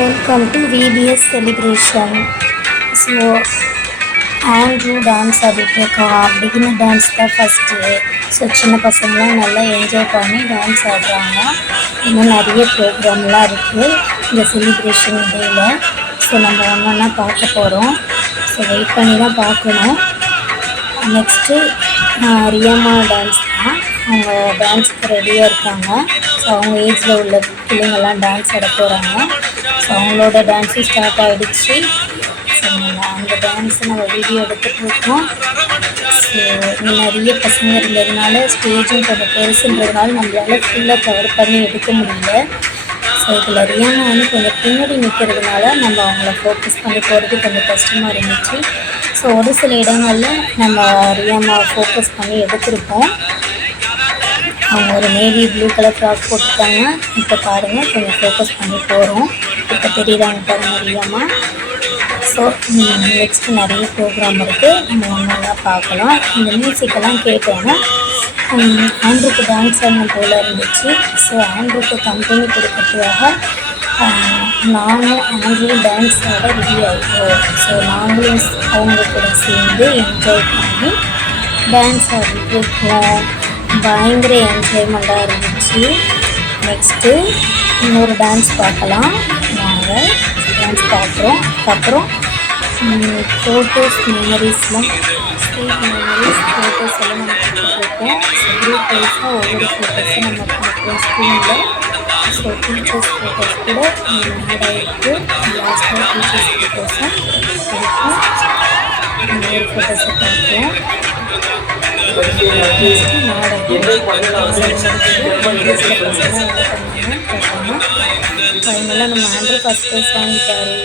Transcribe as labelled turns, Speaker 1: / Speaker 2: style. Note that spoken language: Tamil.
Speaker 1: Welcome to VBS celebration so Andrew dance ஆடிட்டுருக்கா. Beginner dance தான் ஃபஸ்ட்டு ஸோ சின்ன பசங்களாம் நல்லா என்ஜாய் பண்ணி டான்ஸ் ஆடுறாங்க. இன்னும் நிறைய ப்ரோக்ராம்லாம் இருக்குது இந்த செலிப்ரேஷன் டேயில் ஸோ நம்ம ஒன்றா பார்க்க போகிறோம் ஸோ வெயிட் பண்ணி தான் பார்க்கணும். நெக்ஸ்ட்டு ரியம்மா டான்ஸ் தான். அவங்க டான்ஸுக்கு ரெடியாக இருக்காங்க. ஸோ அவங்க ஏஜில் உள்ள பிள்ளைங்கள்லாம் டான்ஸ் ஆட போகிறாங்க ஸோ அவங்களோட டான்ஸும் ஸ்டார்ட் ஆகிடுச்சு ஸோ அந்த டான்ஸை நம்ம வீடியோ எடுத்துகிட்டு இருக்கோம். ஸோ நிறைய பசங்க இருந்ததுனால ஸ்டேஜும் கொஞ்சம் பெருசுன்றதுனால நம்மளால் ஃபுல்லாக கவர் பண்ணி எடுக்க முடியல. ஸோ இதில் ரியானா வந்து கொஞ்சம் பின்னாடி நிற்கிறதுனால நம்ம அவங்கள ஃபோக்கஸ் பண்ணி போகிறது கொஞ்சம் கஷ்டமாக இருந்துச்சு. ஸோ ஒரு சில இடங்களில் நம்ம ரியானாவை ஃபோக்கஸ் பண்ணி எடுத்திருப்போம் அவங்க ஒரு நேவி ப்ளூ கலர் ஃப்ராக் போட்டுருக்காங்க இப்போ பாருங்கள் கொஞ்சம் ஃபோக்கஸ் பண்ணி போகிறோம் இப்போ தெரியுதான்னு பாருங்க முடியாமல் ஸோ நெக்ஸ்ட்டு நிறைய ப்ரோக்ராம் இருக்குது நம்ம ஒன்றா பார்க்கலாம். இந்த மியூசிக்கெல்லாம் கேட்டோன்னா ஆண்ட்ருக்கு டான்ஸ் ஆடணும் போல் இருந்துச்சு. ஸோ ஆண்ட்ருக்கு கம்பெனி கொடுக்கறதுக்காக நானும் ஆண்ட்ரும் டான்ஸ் ஆட ரெடி ஆகிட்டோம் ஸோ நாங்களும் அவங்க கூட சேர்ந்து என்ஜாய் பண்ணி டான்ஸ் ஆடிட்டு பயங்கர என்ஜாய்மெண்ட்டாக இருந்துச்சு. நெக்ஸ்ட்டு இன்னொரு டான்ஸ் பார்க்கலாம். டான்ஸ் பார்க்குறோம் அதுக்கப்புறம் ஃபோட்டோஸ் மெமரிஸ்லாம் ஸ்வீட் மெமரிஸ் ஃபோட்டோஸ் எல்லாம் நம்ம கொடுத்துருக்கோம் குரூப் வைஸாக ஒவ்வொரு ஃபோட்டோஸும் நம்ம பார்க்குறோம் ஸ்க்ரீனில் ஸோ டீச்சர்ஸ் ஃபோட்டோஸ் கூட ஆட் ஆகிருக்கு லாஸ்ட்டாக டீச்சர்ஸ் ஃபோட்டோஸும் இருக்கும் இன்னொரு ஃபோட்டோஸை பார்க்குறோம் ಫೈನಲ್ ನಮ್ಮ ಆಂಡ್ರು ಫಸ್ಟ್ ಪ್ರೈಸ್ ವಾಂಗಿದ್ದಾರೆ